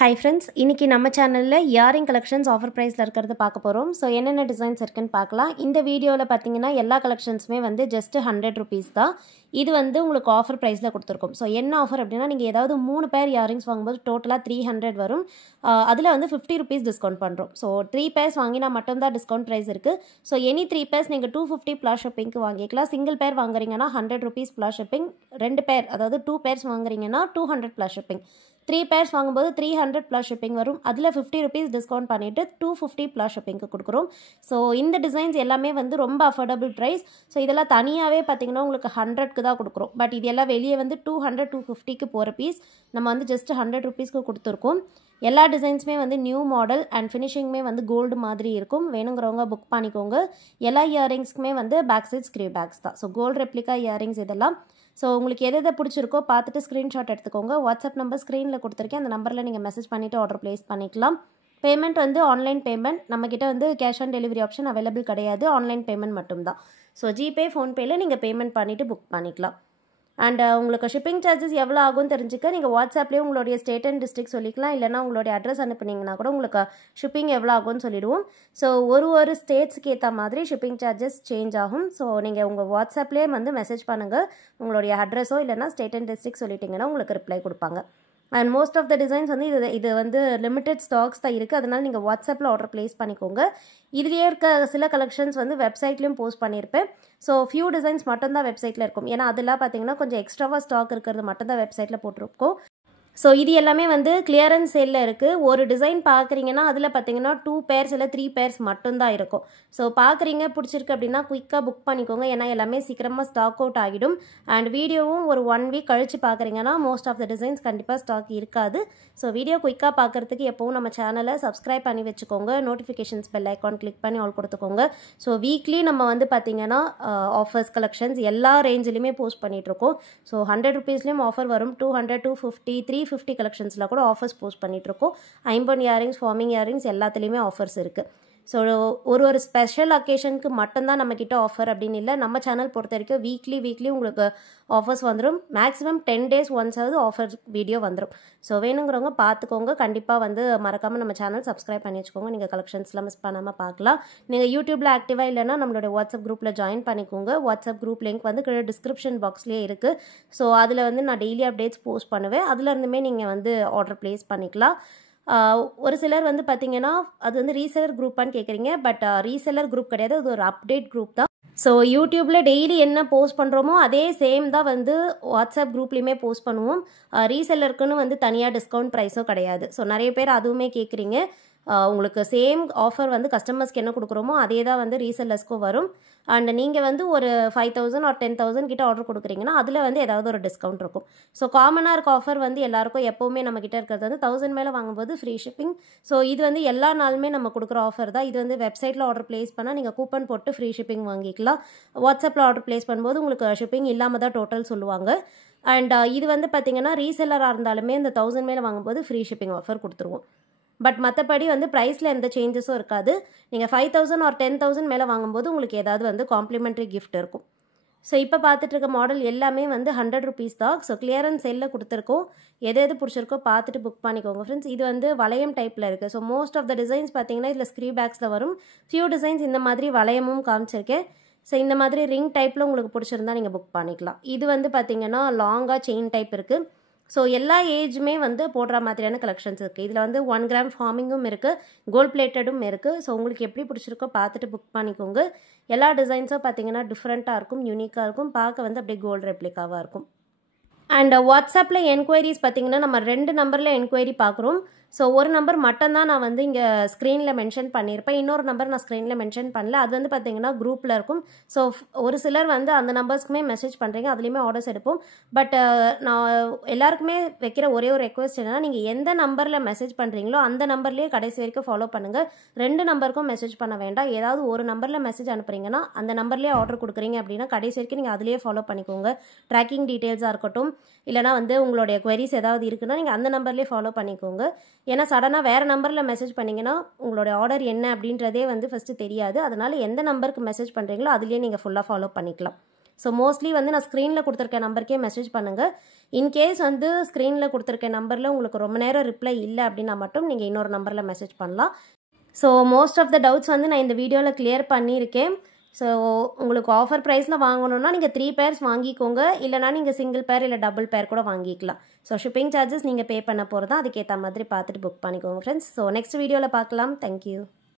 Hi friends, இன்னைக்கு நம்ம சேனல்ல இயரிங் கலெக்ஷன்ஸ் ஆஃபர் பிரைஸ்ல இருக்கிறது பார்க்க போறோம். சோ என்னென்ன டிசைன்ஸ் இருக்குன்னு பார்க்கலாம். இந்த வீடியோல பாத்தீங்கன்னா எல்லா கலெக்ஷன்ஸ்மே வந்து just 100 rupees தான். இது வந்து உங்களுக்கு ஆஃபர் பிரைஸ்ல கொடுத்திருக்கோம். சோ என்ன ஆஃபர் அப்படினா நீங்க ஏதாவது 3 பேர் இயரிங்ஸ் வாங்கும்போது டோட்டலா 300 வரும். அதுல வந்து 50 rupees டிஸ்கவுண்ட் பண்றோம். சோ 3 பேர்ஸ் வாங்கினா மட்டும் தான் டிஸ்கவுண்ட் பிரைஸ் இருக்கு. சோ எனி 3 பேர்ஸ் நீங்க 250 plus shippingக்கு வாங்கிக்கலாம். சிங்கிள் பேர் வாங்குறீங்கன்னா 100 rupees plus shipping. ரெண்டு பேர் அதாவது 2 பேர்ஸ் வாங்குறீங்கன்னா 200 plus shipping. 3 pairs வாங்கும்போது 300 plus shipping வரும். அதுல 50 rupees டிஸ்கவுண்ட் பண்ணிட்டு 250 plus shippingக்கு கொடுக்குறோம். ஸோ இந்த டிசைன்ஸ் எல்லாமே வந்து ரொம்ப அஃபோர்டபுள் ப்ரைஸ். ஸோ இதெல்லாம் தனியாகவே பார்த்தீங்கன்னா உங்களுக்கு 100க்கு தான் கொடுக்குறோம். பட் இது எல்லாம் வெளியே வந்து 200 250க்கு போகிற பீஸ் நம்ம வந்து ஜஸ்ட் 100 rupeesக்கு கொடுத்துருக்கோம். எல்லா டிசைன்ஸுமே வந்து நியூ மாடல் அண்ட் ஃபினிஷிங்குமே வந்து கோல்டு மாதிரி இருக்கும். வேணுங்கிறவங்க புக் பண்ணிக்கோங்க. எல்லா இயரிங்ஸ்க்குமே வந்து பேக் சைட் ஸ்க்ரீவ் பேக்ஸ் தான். ஸோ கோல்டு ரெப்ளிகா இயரிங்ஸ் இதெல்லாம். ஸோ உங்களுக்கு எதை பிடிச்சிருக்கோ பார்த்துட்டு ஸ்க்ரீன்ஷாட் எடுத்துக்கோங்க. வாட்ஸ்அப் நம்பர் ஸ்க்ரீனில் கொடுத்துருக்கேன். அந்த நம்பரில் நீங்கள் மெசேஜ் பண்ணிவிட்டு ஆர்டர் ப்ளேஸ் பண்ணிக்கலாம். பேமெண்ட் வந்து ஆன்லைன் பேமெண்ட். நம்மக்கிட்ட வந்து cash on delivery option available கிடையாது. ஆன்லைன் பேமெண்ட் மட்டும்தான். ஸோ ஜிபே ஃபோன்பேயில் நீங்கள் பேமெண்ட் பண்ணிவிட்டு புக் பண்ணிக்கலாம். அண்ட் உங்களுக்கு ஷிப்பிங் சார்ஜஸ் எவ்வளோ ஆகும்னு தெரிஞ்சுக்க நீங்கள் வாட்ஸ்அப்லேயே உங்களுடைய ஸ்டேட் அண்ட் டிஸ்ட்ரிக்ட் சொல்லிக்கலாம். இல்லைனா உங்களுடைய அட்ரஸ் அனுப்புனீங்கன்னா கூட உங்களுக்கு ஷிப்பிங் எவ்வளோ ஆகும்னு சொல்லிடுவோம். ஸோ ஒரு ஸ்டேட்ஸ்க்கு ஏற்ற மாதிரி ஷிப்பிங் சார்ஜஸ் சேஞ்ச் ஆகும். ஸோ நீங்கள் உங்கள் வாட்ஸ்அப்லேயே வந்து மெசேஜ் பண்ணுங்கள். உங்களுடைய அட்ரஸோ இல்லைனா ஸ்டேட் அண்ட் டிஸ்ட்ரிக்ட் சொல்லிட்டீங்கன்னா உங்களுக்கு ரிப்ளை கொடுப்பாங்க. And most of the designs வந்து இது வந்து லிமிடெட் ஸ்டாக்ஸ் தான் இருக்குது. அதனால் நீங்கள் வாட்ஸ்அப்பில் ஆர்டர் ப்ளேஸ் பண்ணிக்கோங்க. இதுலேயே இருக்க சில கலெக்ஷன்ஸ் வந்து வெப்சைட்லேயும் போஸ்ட் பண்ணியிருப்பேன். ஸோ ஃபியூ டிசைன்ஸ் மட்டும்தான் வெப்சைட்டில் இருக்கும். ஏன்னா அதெல்லாம் பார்த்தீங்கன்னா கொஞ்சம் எக்ஸ்ட்ராவாக ஸ்டாக் இருக்கிறது மட்டும்தான் வெப்சைட்டில் போட்டிருக்கோம். ஸோ இது எல்லாமே வந்து கிளியரன்ஸ் சேலில் இருக்குது. ஒரு டிசைன் பார்க்குறீங்கன்னா அதில் பார்த்தீங்கன்னா 2 pairs இல்லை 3 pairs மட்டும்தான் இருக்கும். ஸோ பார்க்குறீங்க பிடிச்சிருக்கு அப்படின்னா குயிக்காக புக் பண்ணிக்கோங்க. ஏன்னா எல்லாமே சீக்கிரமாக ஸ்டாக் அவுட் ஆகிடும். அண்ட் வீடியோவும் ஒரு 1 week கழித்து பார்க்குறீங்கன்னா மோஸ்ட் ஆஃப் த டிசைன்ஸ் கண்டிப்பாக ஸ்டாக் இருக்காது. ஸோ வீடியோ குயிக்காக பார்க்குறதுக்கு எப்போவும் நம்ம சேனலை சப்ஸ்கிரைப் பண்ணி வச்சுக்கோங்க. நோட்டிஃபிகேஷன்ஸ் பெல் ஐக்கான் கிளிக் பண்ணி ஆல் கொடுத்துக்கோங்க. ஸோ வீக்லி நம்ம வந்து பார்த்தீங்கன்னா ஆஃபர்ஸ் கலெக்ஷன்ஸ் எல்லா ரேஞ்சிலையுமே போஸ்ட் பண்ணிகிட்ருக்கோம். ஸோ 100 rupeesலேயும் ஆஃபர் வரும். 200 250 350 கலெக்ஷன்ஸில் கூட ஆஃபர்ஸ் போஸ்ட் பண்ணிகிட்ருக்கோம். ஐம்பன் இயரிங்ஸ் ஃபார்மிங் இயரிங்ஸ் எல்லாத்துலேயுமே ஆஃபர்ஸ் இருக்குது. ஸோ ஒரு ஸ்பெஷல் அக்கேஷனுக்கு மட்டும்தான் நம்மக்கிட்ட ஆஃபர் அப்படின்னு இல்லை. நம்ம சேனல் பொறுத்த வரைக்கும் வீக்லி உங்களுக்கு ஆஃபர்ஸ் வந்துடும். மேக்ஸிமம் 10 days ஒன்ஸாவது ஆஃபர் வீடியோ வந்துடும். ஸோ வேணுங்கிறவங்க பார்த்துக்கோங்க. கண்டிப்பாக வந்து மறக்காமல் நம்ம சேனல் சப்ஸ்கிரைப் பண்ணி வச்சுக்கோங்க. நீங்கள் கலெக்ஷன்ஸ்லாம் மிஸ் பண்ணாமல் பார்க்கலாம். நீங்கள் யூடியூப்பில் ஆக்டிவாக இல்லைனா நம்மளோட வாட்ஸ்அப் குரூப்பில் ஜாயின் பண்ணிக்கோங்க. வாட்ஸ்அப் குரூப் லிங்க் வந்து கீழே டிஸ்கிரிப்ஷன் பாக்ஸ்லேயே இருக்குது. ஸோ அதில் வந்து நான் டெய்லி அப்டேட்ஸ் போஸ்ட் பண்ணுவேன். அதுலேருந்துமே நீங்கள் வந்து ஆர்டர் ப்ளேஸ் பண்ணிக்கலாம். ஒரு சிலர் வந்து பார்த்தீங்கன்னா அது வந்து ரீசெலர் குரூப்பான்னு கேட்குறீங்க. பட் ரீசெலர் குரூப் கிடையாது. அது ஒரு அப்டேட் குரூப் தான். ஸோ யூடியூப்பில் டெய்லி என்ன போஸ்ட் பண்ணுறோமோ அதே சேம் தான் வந்து வாட்ஸ்அப் குரூப்லேயுமே போஸ்ட் பண்ணுவோம். ரீசெல்லருக்குன்னு வந்து தனியாக டிஸ்கவுண்ட் ப்ரைஸும் கிடையாது. ஸோ நிறைய பேர் அதுவுமே கேட்குறீங்க. உங்களுக்கு சேம் ஆஃபர் வந்து கஸ்டமர்ஸ்க்கு என்ன கொடுக்குறோமோ அதே தான் வந்து ரீசெல்லர்ஸ்க்கும் வரும். அண்ட் நீங்கள் வந்து ஒரு 5000 or 10,000 கிட்ட ஆர்டர் கொடுக்குறீங்கன்னா அதில் வந்து ஏதாவது ஒரு டிஸ்கவுண்ட் இருக்கும். ஸோ காமனாக இருக்க ஆஃபர் வந்து எல்லாருக்கும் எப்போவுமே நம்மக்கிட்ட இருக்கிறது வந்து 1000 மேலே வாங்கும்போது ஃப்ரீ ஷிப்பிங். ஸோ இது வந்து எல்லா நாளுமே நம்ம கொடுக்குற ஆஃபர் தான். இது வந்து வெப்சைட்டில் ஆர்டர் ப்ளேஸ் பண்ணால் நீங்கள் கூப்பன் போட்டு ஃப்ரீ ஷிப்பிங் வாங்கிக்கலாம். வாட்ஸ்அப்பில் ஆர்டர் ப்ளேஸ் பண்ணும்போது உங்களுக்கு ஷிப்பிங் இல்லாமல் தான் டோட்டல் சொல்லுவாங்க. அண்ட் இது வந்து பார்த்தீங்கன்னா ரீசெல்லராக இருந்தாலுமே இந்த 1000 மேலே வாங்கும்போது ஃப்ரீ ஷிப்பிங் ஆஃபர் கொடுத்துருவோம். பட் மற்றபடி வந்து ப்ரைஸில் எந்த சேஞ்சஸும் இருக்காது. நீங்கள் 5000 or 10,000 மேலே வாங்கும்போது உங்களுக்கு ஏதாவது வந்து காம்ப்ளிமெண்ட்ரி கிஃப்ட் இருக்கும். ஸோ இப்போ பார்த்துட்டு இருக்க மாடல் எல்லாமே வந்து 100 rupees தான். ஸோ கிளியரன்ஸ் சேலில் கொடுத்துருக்கோம். எது பிடிச்சிருக்கோ பார்த்துட்டு புக் பண்ணிக்கோங்க ஃப்ரெண்ட்ஸ். இது வந்து வளையம் டைப்பில் இருக்குது. So most of the designs பார்த்தீங்கன்னா இதில் ஸ்க்ரீ பேக்ஸில் வரும். ஃபியூ டிசைன்ஸ் இந்த மாதிரி வளையமும் காமிச்சிருக்கேன். ஸோ இந்த மாதிரி ரிங் டைப்பில் உங்களுக்கு பிடிச்சிருந்தா நீங்கள் புக் பண்ணிக்கலாம். இது வந்து பார்த்தீங்கன்னா லாங்காக செயின் டைப் இருக்குது. ஸோ எல்லா ஏஜுமே வந்து போடுற மாதிரியான கலெக்ஷன்ஸ் இருக்குது. இதில் வந்து 1 gram ஃபார்மிங்கும் இருக்குது, கோல்ட் பிளேட்டடும் இருக்குது. ஸோ உங்களுக்கு எப்படி பிடிச்சிருக்கோ பார்த்துட்டு புக் பண்ணிக்கோங்க. எல்லா டிசைன்ஸும் பார்த்தீங்கன்னா டிஃப்ரெண்ட்டாக இருக்கும், யூனிக்காக இருக்கும், பார்க்க வந்து அப்படியே கோல்டு ரெப்ளிகாவாக இருக்கும். அண்ட் வாட்ஸ்அப்பில் என்கொயரிஸ் பார்த்தீங்கன்னா நம்ம 2 நம்பரில் என்கொயரி பார்க்குறோம். ஸோ ஒரு நம்பர் மட்டும்தான் நான் வந்து இங்கே ஸ்க்ரீனில் மென்ஷன் பண்ணியிருப்பேன். இன்னொரு நம்பர் நான் ஸ்க்ரீனில் மென்ஷன் பண்ணல. அது வந்து பார்த்தீங்கன்னா குரூப்பில் இருக்கும். ஸோ ஒரு சிலர் வந்து அந்த நம்பர்ஸ்க்குமே மெசேஜ் பண்ணுறீங்க. அதுலேயுமே ஆர்டர்ஸ் எடுப்போம். பட் நான் எல்லாருக்குமே வைக்கிற ஒரே ஒரு ரெக்வஸ்ட் என்னன்னா நீங்கள் எந்த நம்பரில் மெசேஜ் பண்ணுறீங்களோ அந்த நம்பர்லேயே கடைசி வரைக்கும் ஃபாலோ பண்ணுங்கள். 2 நம்பருக்கும் மெசேஜ் பண்ண வேண்டாம். ஏதாவது ஒரு நம்பரில் மெசேஜ் அனுப்புறீங்கன்னா அந்த நம்பர்லேயே ஆர்டர் கொடுக்குறீங்க அப்படின்னா கடைசி வரைக்கும் நீங்கள் அதிலேயே ஃபாலோ பண்ணிக்கோங்க. ட்ராக்கிங் டீட்டெயில்ஸாக இருக்கட்டும், இல்லைனா வந்து உங்களுடைய queries ஏதாவது இருக்குன்னா நீங்கள் அந்த நம்பர்லேயே ஃபாலோ பண்ணிக்கோங்க. ஏன்னா சடனாக வேறு நம்பரில் மெசேஜ் பண்ணிங்கன்னா உங்களோட ஆர்டர் என்ன அப்படின்றதே வந்து ஃபஸ்ட்டு தெரியாது. அதனால் எந்த நம்பருக்கு மெசேஜ் பண்ணுறீங்களோ அதுலேயே நீங்கள் ஃபுல்லாக ஃபாலோ பண்ணிக்கலாம். ஸோ மோஸ்ட்லி வந்து நான் ஸ்க்ரீனில் கொடுத்துருக்க நம்பருக்கே மெசேஜ் பண்ணுங்கள். இன்கேஸ் வந்து ஸ்க்ரீனில் கொடுத்துருக்க நம்பரில் உங்களுக்கு ரொம்ப நேரம் ரிப்ளை இல்லை அப்படின்னா மட்டும் நீங்கள் இன்னொரு நம்பரில் மெசேஜ் பண்ணலாம். So most of the doubts வந்து நான் இந்த வீடியோவில் கிளியர் பண்ணியிருக்கேன். ஸோ உங்களுக்கு ஆஃபர் ப்ரைஸில் வாங்கணுன்னா நீங்கள் 3 பேர்ஸ் வாங்கிக்கோங்க, இல்லைனா நீங்கள் சிங்கிள் பேர் இல்லை டபுள் பேர் கூட வாங்கிக்கலாம். ஸோ ஷிப்பிங் சார்ஜஸ் நீங்கள் பே பண்ண போகிறது தான், அதுக்கேற்ற மாதிரி பார்த்துட்டு புக் பண்ணிக்கோங்க ஃப்ரெண்ட்ஸ். ஸோ நெக்ஸ்ட் வீடியோவில் பார்க்கலாம். தேங்க்யூ.